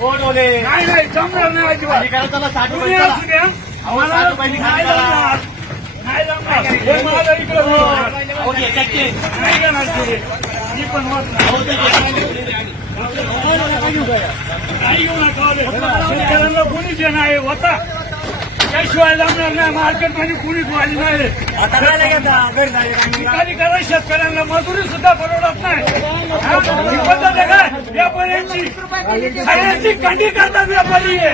नाही नाही जमणार नाही अजिबात. त्याला 60 तुम्ही रुपये असू द्या. मला 60 रुपयांनी नाही खाली करा. जमणार. नाही जमणार. हे माझं इकडं होणार. अहो, याच्यात ते. नाही जाणार ते. मी पण होत नाही. अहो, ते काही घेऊ नका. शेतकऱ्यांना कोणीच हे नाही होता त्याशिवाय जमणार नाही. मार्केटमध्ये कोणीच वाली नाही. आता काय लागेल निकाली करा. शेतकऱ्यांना मजुरी सुद्धा परवडत नाही. ही पद्धत आहे काय व्यापाऱ्यांची सगळ्यांची कंडी करतात व्यापारी हे.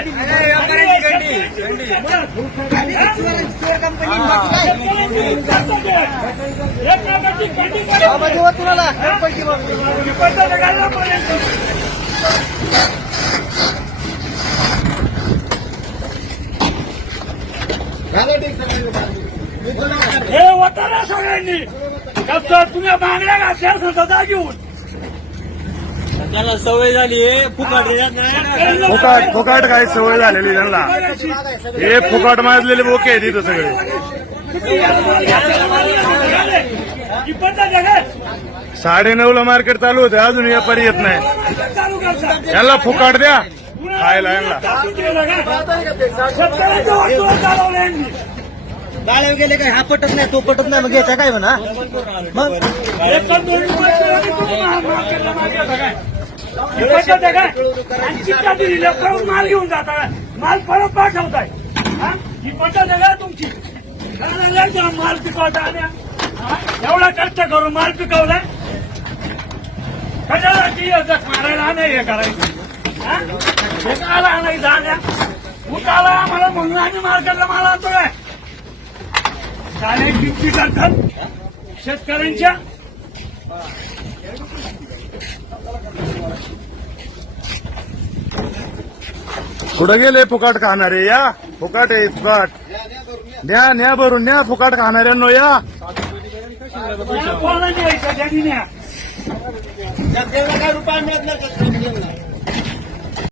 एक प्रकारची कंडी करतात. तुम्हाला ही पद्धत आहे काय व्यापाऱ्यांची. हे होतं ना सगळ्यांनी कसं तुम्ही मागण्या घातल्या सुद्धा जा घेऊन त्याला सवय झाली आहे फुकट देत नाही. फुकाट फुकाट काय सवय झालेली त्यांना. हे फुकाट माजलेले बोके आहेत इथं सगळे. ही पद्धत आहे काय 9:30 ला मार्केट चालू होते अजून व्यापारी येत नाही. चालू करतात. यांना फुकाट द्या खायला यांना. शेतकऱ्याचं वाटोळं चालवलं यांनी. गाड्या गेले काय हा पटत नाही तो पटत नाही मग याचा काय म्हणा मग एका दोन रुपयाचं आणि तुम्ही मार्केटला माल घेता काय? ही पद्धत आहे काय? आणि चिठ्ठ्या दिलेल्या परत माल घेऊन जाता काय? माल परत पाठवताय. हा? ही पद्धत आहे का तुमची? काय लागलं माल पिकवता आल्या? हा? एवढा कष्ट करून माल पिकवलाय कशासाठी जख मारायला नाही हे करायचं. हा? हे काला आणायचं आल्या उठाला आम्हाला म्हणून आम्ही मार्केटला माल आणतोय. काय किमती करतात शेतकऱ्यांच्या. कुठं गेले फुकाट खाणारे या. फुकाट आहे फुकाट. न्या न्या भरून न्या फुकाट खाणाऱ्यांनो या. कोणाला न्यायचं त्यांनी न्या. काय रुपया मिळत नाही